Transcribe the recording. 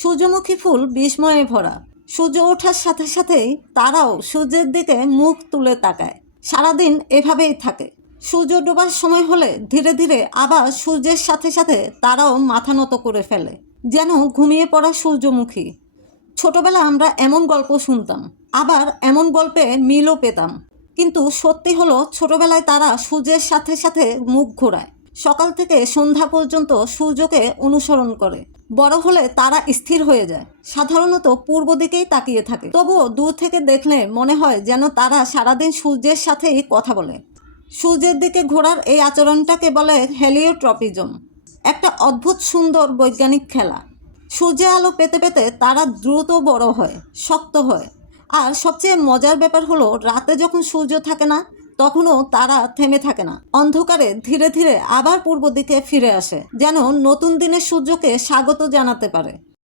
সূর্যমুখী ফুল বিস্ময়ে ভরা। সূর্য ওঠার সাথে সাথেই তারাও সূর্যের দিকে মুখ তুলে তাকায়। সারাদিন এভাবেই থাকে। সূর্য ডোবার সময় হলে ধীরে ধীরে আবার সূর্যের সাথে সাথে তারাও মাথা নত করে ফেলে, যেন ঘুমিয়ে পড়া সূর্যমুখী। ছোটবেলা আমরা এমন গল্প শুনতাম, আবার এমন গল্পে মিলও পেতাম। কিন্তু সত্যি হলো, ছোটবেলায় তারা সূর্যের সাথে সাথে মুখ ঘোরায়, সকাল থেকে সন্ধ্যা পর্যন্ত সূর্যকে অনুসরণ করে। বড় হলে তারা স্থির হয়ে যায়, সাধারণত পূর্ব দিকেই তাকিয়ে থাকে। তবুও দূর থেকে দেখলে মনে হয় যেন তারা সারাদিন সূর্যের সাথেই কথা বলে। সূর্যের দিকে ঘোরার এই আচরণটাকে বলে হেলিওট্রপিজম, একটা অদ্ভুত সুন্দর বৈজ্ঞানিক খেলা। সূর্যের আলো পেতে পেতে তারা দ্রুত বড় হয়, শক্ত হয়। আর সবচেয়ে মজার ব্যাপার হলো, রাতে যখন সূর্য থাকে না, তখনও তারা থেমে থাকে না। অন্ধকারে ধীরে ধীরে আবার পূর্ব দিকে ফিরে আসে, যেন নতুন দিনের সূর্যকে স্বাগত জানাতে পারে।